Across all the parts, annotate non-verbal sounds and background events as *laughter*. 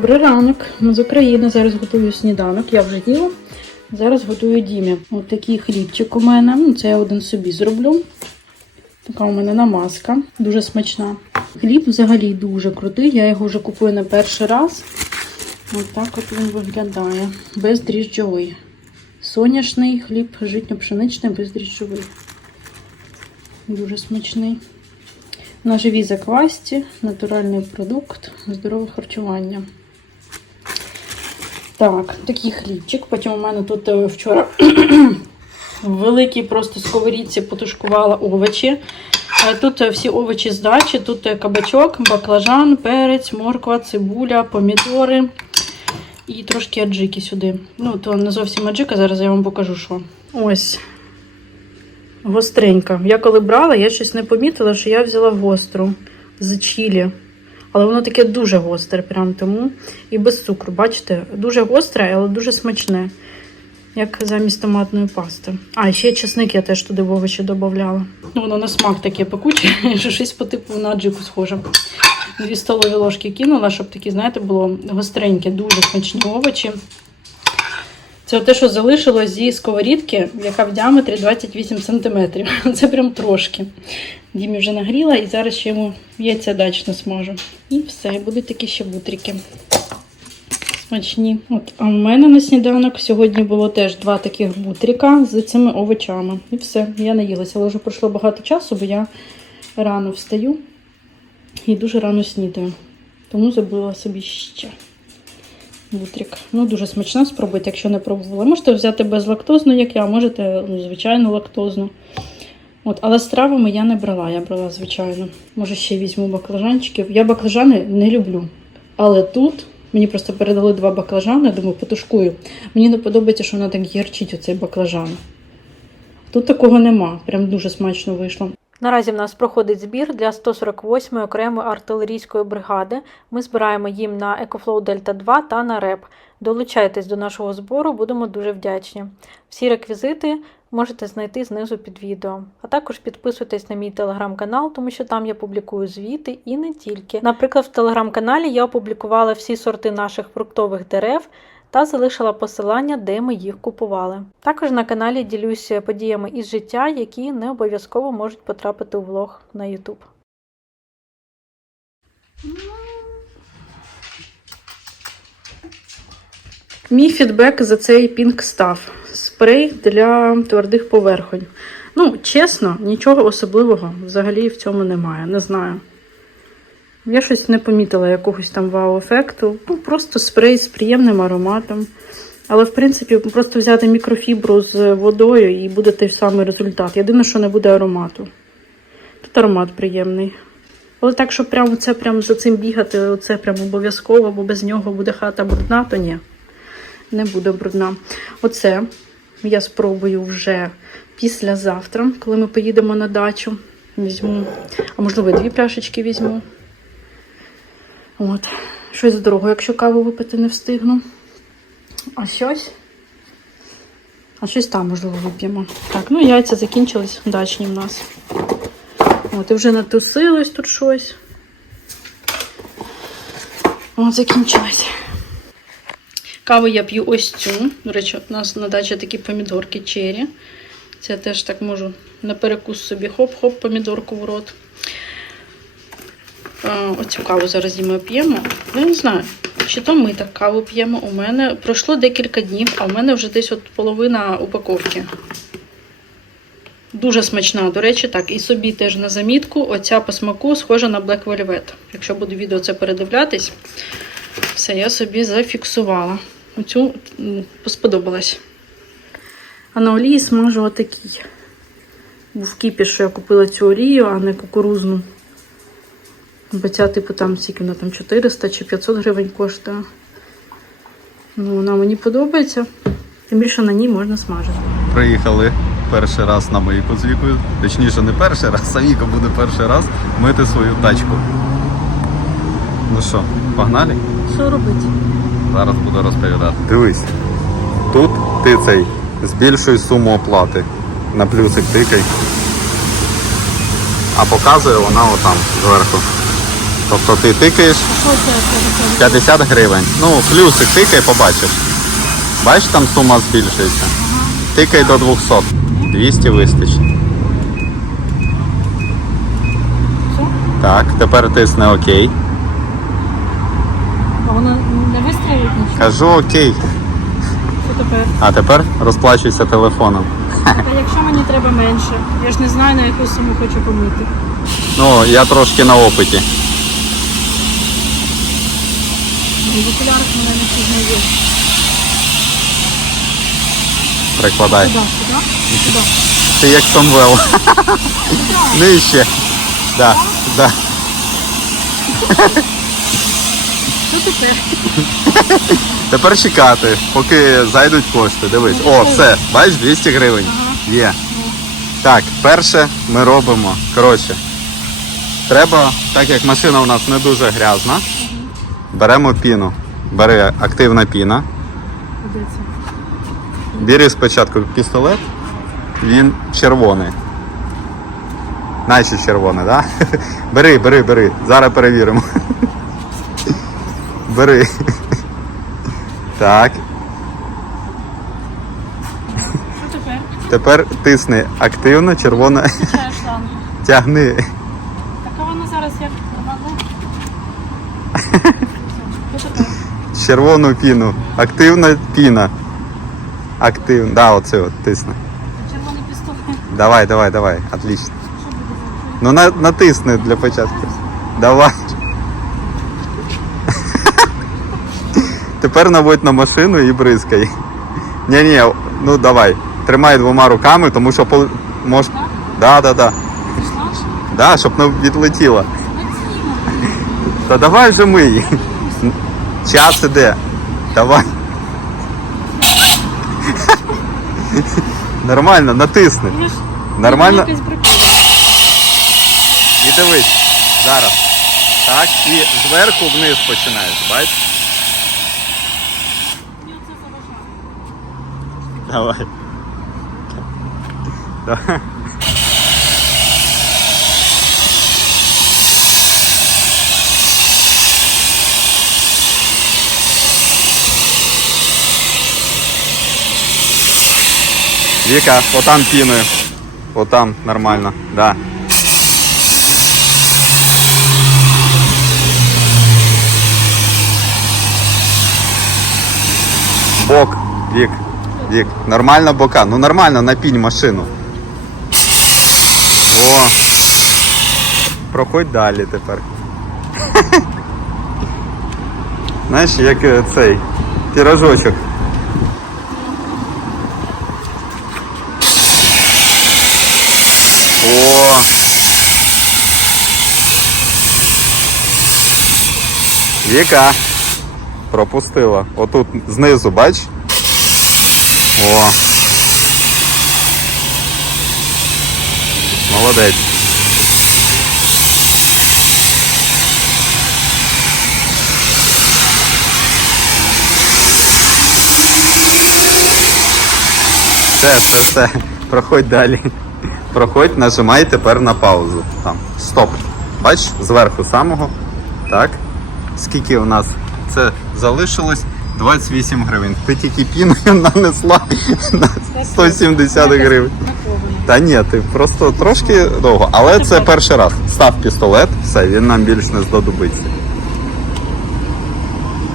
Добрий ранок. Ми з України. Зараз готую сніданок. Я вже їла. Зараз готую Дімі. Ось такий хлібчик у мене. Ну, Це я один собі зроблю. Така у мене намазка. Дуже смачна. Хліб взагалі дуже крутий. Я його вже купую не перший раз. Ось так от він виглядає. Бездріжджовий. Соняшний хліб, житньо-пшеничний, бездріжджовий. Дуже смачний. На живій заквасті, натуральний продукт, здорове харчування. Так, такий хлібчик. Потім у мене тут е, вчора *clears throat* в великій просто сковорідці потушкувала овочі. Е, Тут е, всі овочі з дачі, тут кабачок, баклажан, перець, морква, цибуля, помідори і трошки аджики сюди. Ну, то не зовсім аджика, зараз я вам покажу, що. Ось. Гостренька. Я коли брала, я щось не помітила, що я взяла гостру з чілі. Але воно таке дуже гостре, прям тому. І без цукру. Бачите, дуже гостре, але дуже смачне. Як замість томатної пасти. А, ще чесник я теж туди в овочі додавала. Ну, воно на смак таке пекуче, *laughs* що щось по типу на джику схоже. Дві столові ложки кинула, щоб такі, знаєте, було гостреньке, дуже смачні овочі. Це те, що залишилось зі сковорідки, яка в діаметрі 28 см. *laughs* Це прям трошки. Дімі вже нагріла і зараз ще йому яйця дачно смажу. І все, будуть такі ще бутрики. Смачні. От, а в мене на сніданок сьогодні було теж два таких бутрика з цими овочами. І все, я наїлася. Але вже пройшло багато часу, бо я рано встаю і дуже рано снідаю. Тому забила собі ще. Бутрик. Ну, дуже смачна, спробуйте, якщо не пробували. Можете взяти безлактозну, як я, можете ну, звичайно лактозну. От, але з травами я не брала, я брала звичайно. Може, ще візьму баклажанчиків. Я баклажани не люблю. Але тут мені просто передали два баклажани, думаю, потушкую. Мені не подобається, що вона так гірчить, оцей баклажан. Тут такого нема. Прям дуже смачно вийшло. Наразі в нас проходить збір для 148-ї окремої артилерійської бригади. Ми збираємо їм на EcoFlow Delta 2 та на РЕП. Долучайтесь до нашого збору, будемо дуже вдячні. Всі реквізити можете знайти знизу під відео. А також підписуйтесь на мій телеграм-канал, тому що там я публікую звіти і не тільки. Наприклад, в телеграм-каналі я опублікувала всі сорти наших фруктових дерев та залишила посилання, де ми їх купували. Також на каналі ділюся подіями із життя, які не обов'язково можуть потрапити у влог на YouTube. Мій фідбек за цей Pink Stuff. Спрей для твердих поверхонь. Ну, чесно, нічого особливого взагалі в цьому немає. Не знаю. Я щось не помітила якогось там вау-ефекту. Ну, просто спрей з приємним ароматом. Але, в принципі, просто взяти мікрофібру з водою і буде той самий результат. Єдине, що не буде аромату. Тут аромат приємний. Але так, щоб прямо це прямо за цим бігати, оце прямо обов'язково, бо без нього буде хата брудна, то ні. Не буде брудна. Оце я спробую вже післязавтра, коли ми поїдемо на дачу. Візьму, а можливо, дві пляшечки візьму. От. Щось з дорогою, якщо каву випити не встигну. А щось. А щось там, можливо, вип'ємо. Так, ну яйця закінчились дачні в нас. От, і вже натусилось тут щось. От, закінчилось. Каву я п'ю ось цю. До речі, у нас на дачі такі помідорки чері. Це я теж так можу на перекус собі хоп-хоп, помідорку в рот. Оцю каву зараз і ми п'ємо. Я не знаю, чи то ми так каву п'ємо. У мене пройшло декілька днів, а у мене вже десь от половина упаковки. Дуже смачна, до речі, так. І собі теж на замітку. Оця по смаку схожа на Black Velvet. Якщо буду відео це передивлятись, все, я собі зафіксувала. Оцю сподобалась. А на олії смажу отакий. Був кіпіш, що я купила цю олію, а не кукурузну. Бо ця, типу, там скільки вона там 400 чи 500 гривень коштує. Ну, вона мені подобається. Тим більше на ній можна смажити. Приїхали перший раз на мийку з вікою. Точніше, не перший раз, а Віка буде перший раз мити свою тачку. Ну що, погнали? Що робити? Зараз буду розповідати. Дивись, тут ти цей збільшуй суму оплати. На плюсик тикай. А показує вона отам зверху. Тобто ти тикаєш 50 гривень. Ну, плюсик тикай, побачиш. Бачиш, там сума збільшується. Тикай до 200. 200 вистачить. Так, тепер тисни ОК. А воно не вистрілить нічого? Кажу окей. Що тепер? А тепер розплачуйся телефоном. А якщо мені треба менше? Я ж не знаю, на яку суму хочу помити. Ну, я трошки на опиті. І в окулярах мене не є. Прикладай. Сюди, сюди, сюди. Ти як Самвел. Нижче. Да, да. Що тепер? Тепер чекати, поки зайдуть кошти. Дивись. О, все, бачиш, 200 гривень. Є. Так, перше ми робимо. Коротше, треба, так як машина у нас не дуже грязна, беремо піну. Бери активна піна. Бери спочатку пістолет, він червоний. Наче червоний, так? Да? *laughs* Бери, бери, бери. Зараз перевіримо. *laughs* Бери. Так. Тепер? Тепер тисни активно, червона. Тягни. Так а воно зараз як нормально? Що тепер? Червону піну. Активна піна. Активна. Да, оце от тисни. Червоний пістолет. Давай, давай, давай. Отлично. Ну на, натисни для початку. Давай. Тепер наводь на машину і бризкай. Ні, ні, ну давай. Тримай двома руками, тому що пол... мож... Да, да, да. Да, щоб не відлетіла. Та давай же ми її. Час іде. Давай. Нормально, натисни. Нормально. Якась. І дивись. Зараз. Так, і зверху вниз починаєш, бачиш? Давай. Давай. Віка, отам піною. Отам нормально, да. Бок, Вік, Вік, нормально бока. Ну нормально, напінь машину. О. Проходь далі тепер. *laughs* Знаєш, як е, цей пірожочок. О. Віка. Пропустила. Отут знизу, бач? О. Молодець. Все, все, все. Проходь далі. Проходь, нажимай тепер на паузу. Там. Стоп. Бач, зверху самого. Так. Скільки у нас це залишилось? 28 гривень. Ти тільки піною *laughs* нанесла на 170 гривень. Та ні, ти просто трошки довго. Але це перший раз. Став пістолет, все, він нам більш не знадобиться.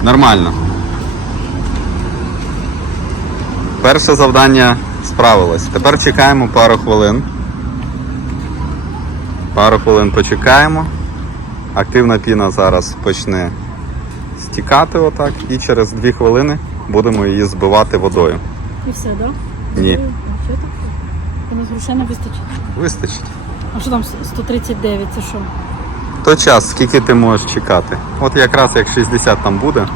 Нормально. Перше завдання справилось. Тепер чекаємо пару хвилин. Пару хвилин почекаємо. Активна піна зараз почне стікати отак, і через 2 хвилини будемо її збивати водою. І все, так? Ні. Що таке? Грошей не вистачить. Вистачить. А що там 139, це що? То час, скільки ти можеш чекати. От якраз як 60 там буде,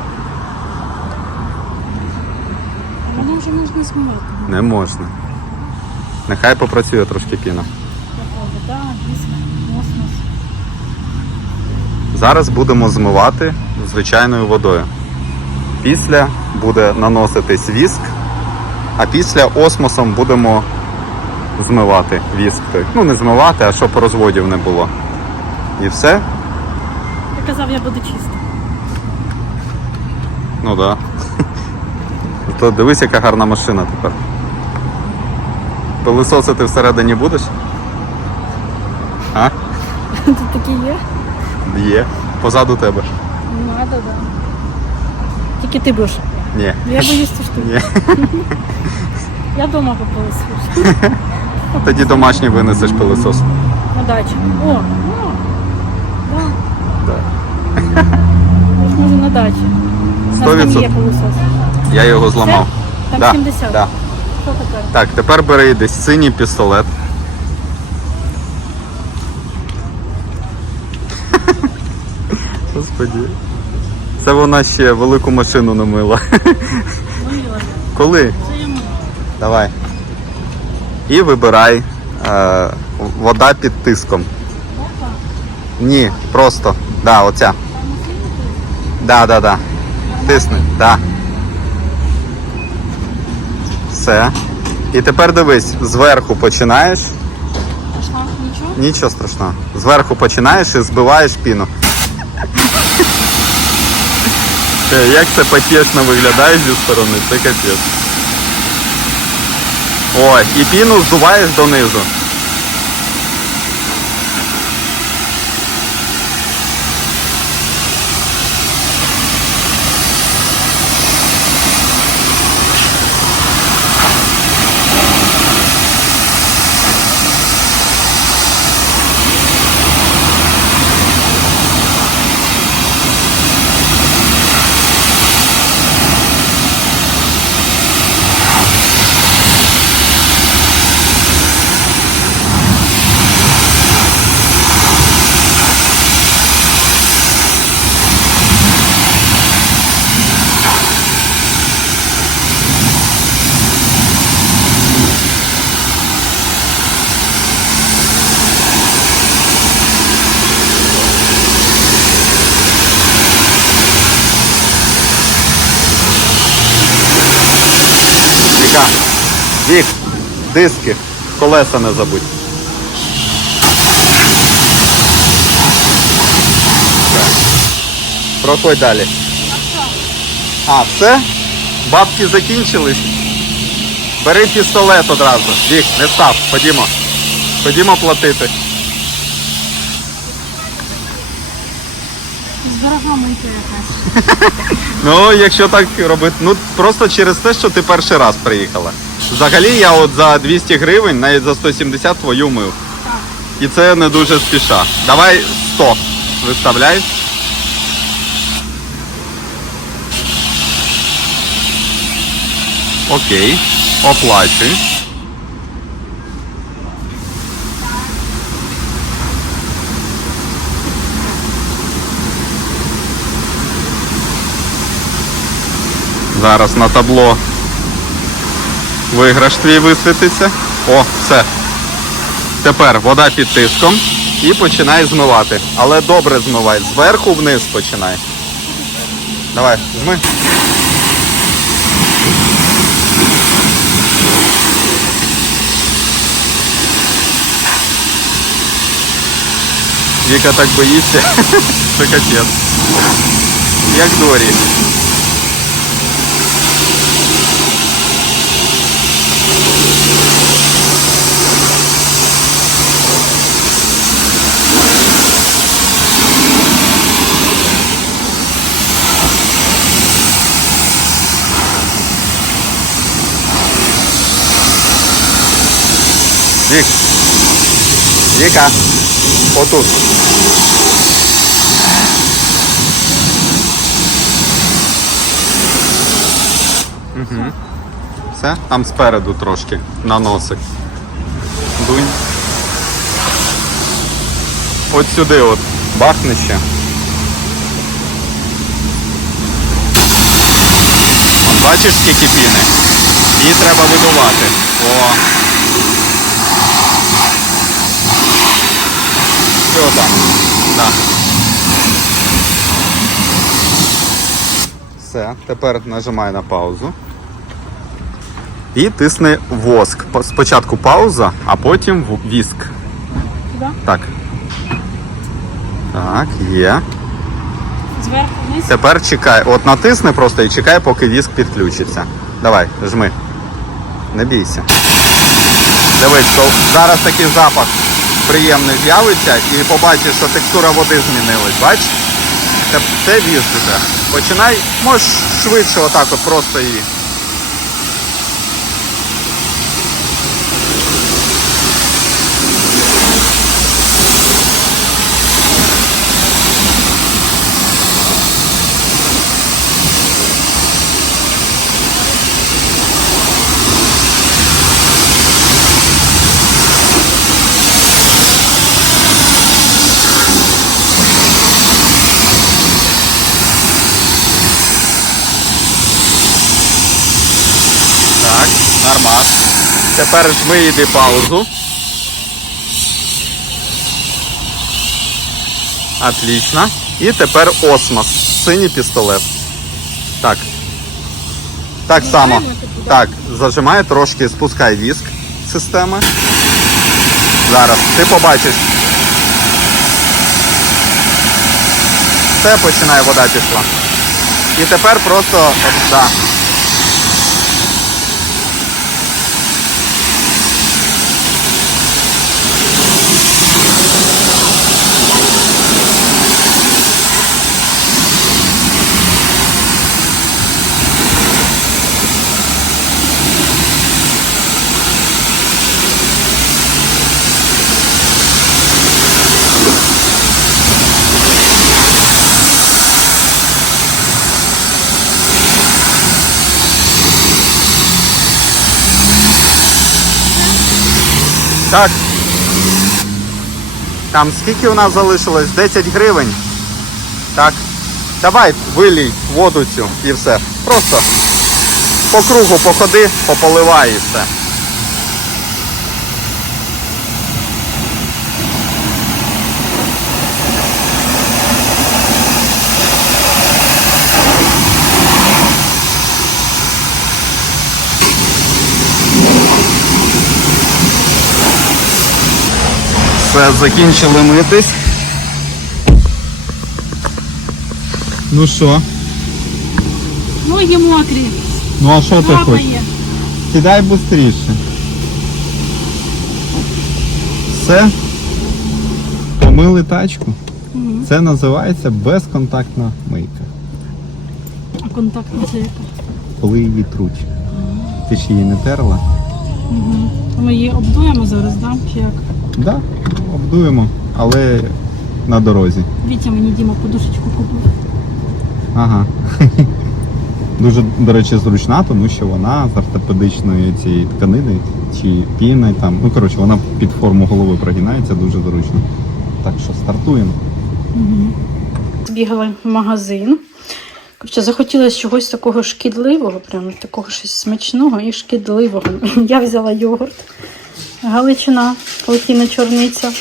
Воно вже можна змивати. не можна. Нехай попрацює трошки піна. Осмос. Зараз будемо змивати звичайною водою. Після буде наноситись віск, а після осмосом будемо змивати віск. той. Ну не змивати, а щоб розводів не було. І все. Ти казав, я буду чиста. Ну да. То дивись, яка гарна машина тепер. Пилисосити всередині будеш? А? Тут такі є? Є. Позаду тебе. Ну, а, да, да. Тільки ти будеш. Ні. Я боюсь цю штуку. Ні. Я вдома попилисуюсь. Тоді домашній винесеш пилисос. На дачі. О, о, да. Да. Я на дачі. У нас там є відсотків. пилисос. Я його зламав. Там Да, 70. да. Що? Так, тепер бери десь синій пістолет. Господи. Це вона ще велику машину намила. Мила. Коли? Давай. І вибирай е, вода під тиском. Опа. Ні, просто. Да, оця. Да, да, да. Тисни. Да. Все. І тепер дивись, зверху починаєш. Нічого страшного. Зверху починаєш і збиваєш піну. Е, Як це потішно виглядає зі сторони, це капець. Ой, і піну здуваєш донизу. Віка, Вік, диски, колеса не забудь. Проходь далі. А, все? Бабки закінчились. Бери пістолет одразу. Вік, не став, ходімо. Ходімо платити. З дорогами йти якась. *laughs* Ну, якщо так робити, ну просто через те, що ти перший раз приїхала. Взагалі я от за 200 гривень, навіть за 170 твою мив. Так. І це не дуже спіша. Давай 100 виставляй. Окей. Оплачуй. Зараз на табло виграш твій висвітиться. О, все. Тепер вода під тиском і починай змивати. Але добре змивай. Зверху вниз починай. Давай, зми. Віка так боїться. *laughs* Це капець. Як Дорі. Вік. Віка. Отут. Угу. Все? Там спереду трошки. На носик. Дунь. От сюди от. Бахне ще. От бачиш скільки піни? Її треба видувати. О. Все. Да. Все, тепер нажимай на паузу. І тисни воск. Спочатку пауза, а потім віск. Туди? Так. Так, є. Зверху вниз. Тепер чекай. От натисни просто і чекай, поки віск підключиться. Давай, жми. Не бійся. Дивись, зараз такий запах приємний з'явиться і побачиш, що текстура води змінилась. Бач? Це, віск вже. Починай, можеш швидше отак от просто її. Так. Тепер жми йди паузу. Отлично. І тепер осмос. Синій пістолет. Так. Так само. Так, зажимай трошки, спускай віск системи. Зараз. Ти побачиш. Все починає вода пішла. І тепер просто. Да. Так. Там скільки у нас залишилось? 10 гривень. Так. Давай вилій воду цю і все. Просто по кругу походи, пополивай і все. Все, закінчили митись. Ну що? Ноги мокрі. Ну а що ти хочеш? Кидай швидше. Все. Помили тачку. Мгм. Це називається безконтактна мийка. А контактна це яка? Коли її труть. Ти ж її не терла? Угу. Ми її обдуємо зараз, да? Чи як? Так, да, обдуємо, але на дорозі. Вітя мені Діма подушечку купив. Ага. *laughs* Дуже, до речі, зручна, тому що вона з ортопедичної цієї тканини чи піни там. Ну, коротше, вона під форму голови прогинається дуже зручно. Так що стартуємо. Збігали в магазин. Коротше, захотілося чогось такого шкідливого, прямо такого щось смачного і шкідливого. *laughs* Я взяла йогурт, галичина, полтіна чорниця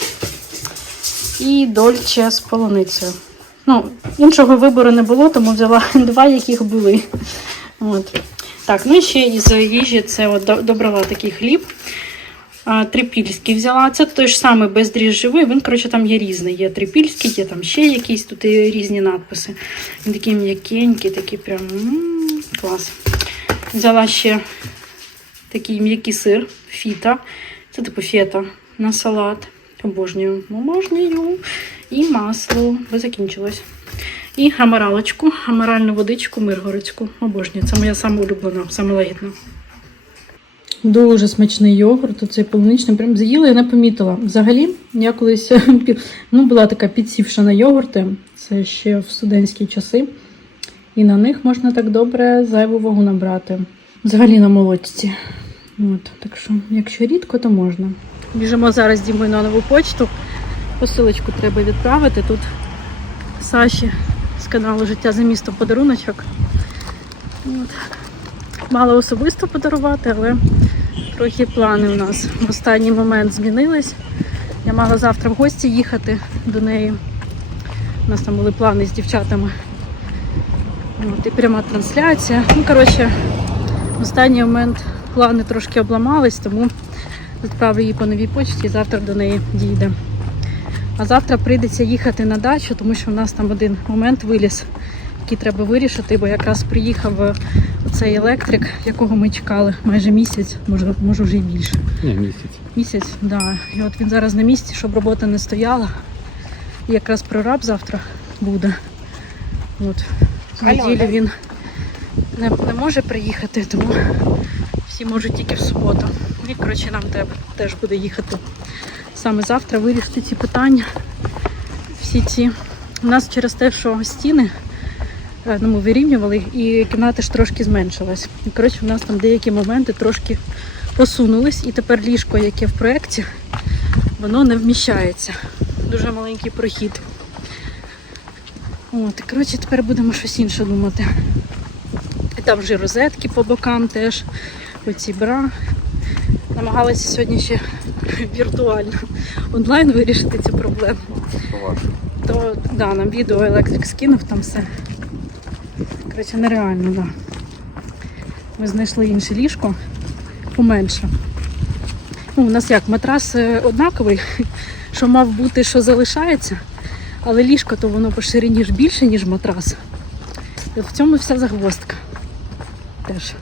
і дольче з полуницею. Ну, іншого вибору не було, тому взяла *laughs* два, яких були. От. Так, ну і ще із їжі це от добрала такий хліб. Трипільський взяла. Це той ж самий бездріжджовий. Він, коротше, там є різний. Є трипільський, є там ще якісь, тут і різні надписи. Він такий м'якенький, такий прям клас. Взяла ще такий м'який сир, фіта. Це типу фета на салат. Обожнюю, обожнюю. І масло, бо закінчилось. І амаралочку, амаральну водичку миргородську. Обожнюю. Це моя саме улюблена, саме лагідна. Дуже смачний йогурт, оцей полуничний. Прям з'їла і не помітила. Взагалі, я колись *laughs* ну, була така підсівша на йогурти, це ще в студентські часи. І на них можна так добре зайву вагу набрати. Взагалі на молочці. От, так що, якщо рідко, то можна. Біжимо зараз Дімою на нову почту. Посилочку треба відправити. Тут Саші з каналу Життя за містом подаруночок. От. Мало особисто подарувати, але трохи плани у нас в останній момент змінились. Я мала завтра в гості їхати до неї. У нас там були плани з дівчатами. От, і пряма трансляція. Ну, коротше, в останній момент плани трошки обламались, тому відправлю її по новій почті і завтра до неї дійде. А завтра прийдеться їхати на дачу, тому що в нас там один момент виліз, який треба вирішити, бо якраз приїхав е, цей електрик, якого ми чекали майже місяць, може, може вже й більше. Ні, місяць. Місяць, да. І от він зараз на місці, щоб робота не стояла. І якраз прораб завтра буде. От. В неділю він не, не може приїхати, тому всі можуть тільки в суботу. І коротше нам треба теж буде їхати саме завтра вирішити ці питання. Всі ці. У нас через те, що стіни е, ну, ми вирівнювали, і кімната ж трошки зменшилась. І коротше, у нас там деякі моменти трошки посунулись, і тепер ліжко, яке в проєкті, воно не вміщається. Дуже маленький прохід. От, коротше, тепер будемо щось інше думати. І там вже розетки по бокам теж, оці бра. Намагалася сьогодні ще віртуально онлайн вирішити цю проблему. То да, нам відео електрик скинув там все. Коротше, нереально, да. Ми знайшли інше ліжко поменше. Ну, у нас як, матрас е, однаковий, *laughs* що мав бути, що залишається, але ліжко то воно по ширині ж більше, ніж матрас. І в цьому вся загвоздка. Теж.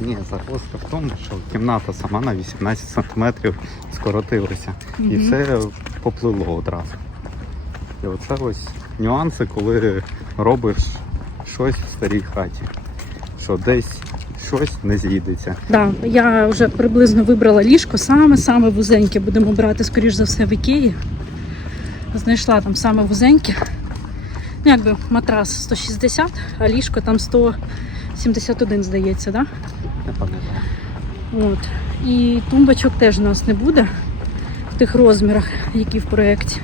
Ні, загвоздка в тому, що кімната сама на 18 сантиметрів скоротилася. І Мгм. все поплило одразу. І оце ось нюанси, коли робиш щось в старій хаті. Що десь щось не з'їдеться. Да, я вже приблизно вибрала ліжко, саме-саме вузеньке. Будемо брати, скоріш за все, в Ікеї. Знайшла там саме вузеньке. Ну, якби матрас 160, а ліжко там 171, здається, да? Не пам'ятаю. От. І тумбочок теж у нас не буде в тих розмірах, які в проєкті.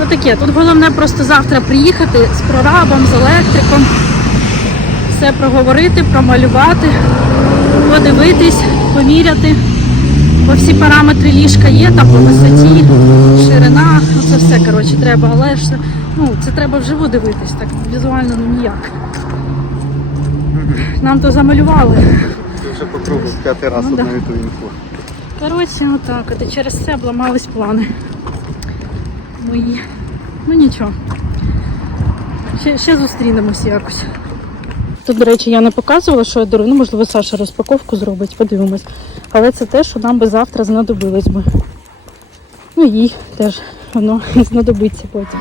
Ну таке, тут головне просто завтра приїхати з прорабом, з електриком, все проговорити, промалювати, подивитись, поміряти. Бо всі параметри ліжка є, там по висоті, ширина, ну це все коротше треба, але ж ну, це треба вживу дивитись, так візуально ну ніяк. Нам то замалювали. Ти вже по кругу п'ятий раз Ну, да. одну і ту інфу. Коротше, отак, от через це обламались плани мої. Ну нічого. Ще, ще зустрінемось якось. Тут, до речі, я не показувала, що я дарую. Ну, можливо, Саша розпаковку зробить, подивимось. Але це те, що нам би завтра знадобилось би. Ну, їй теж воно *laughs* знадобиться потім.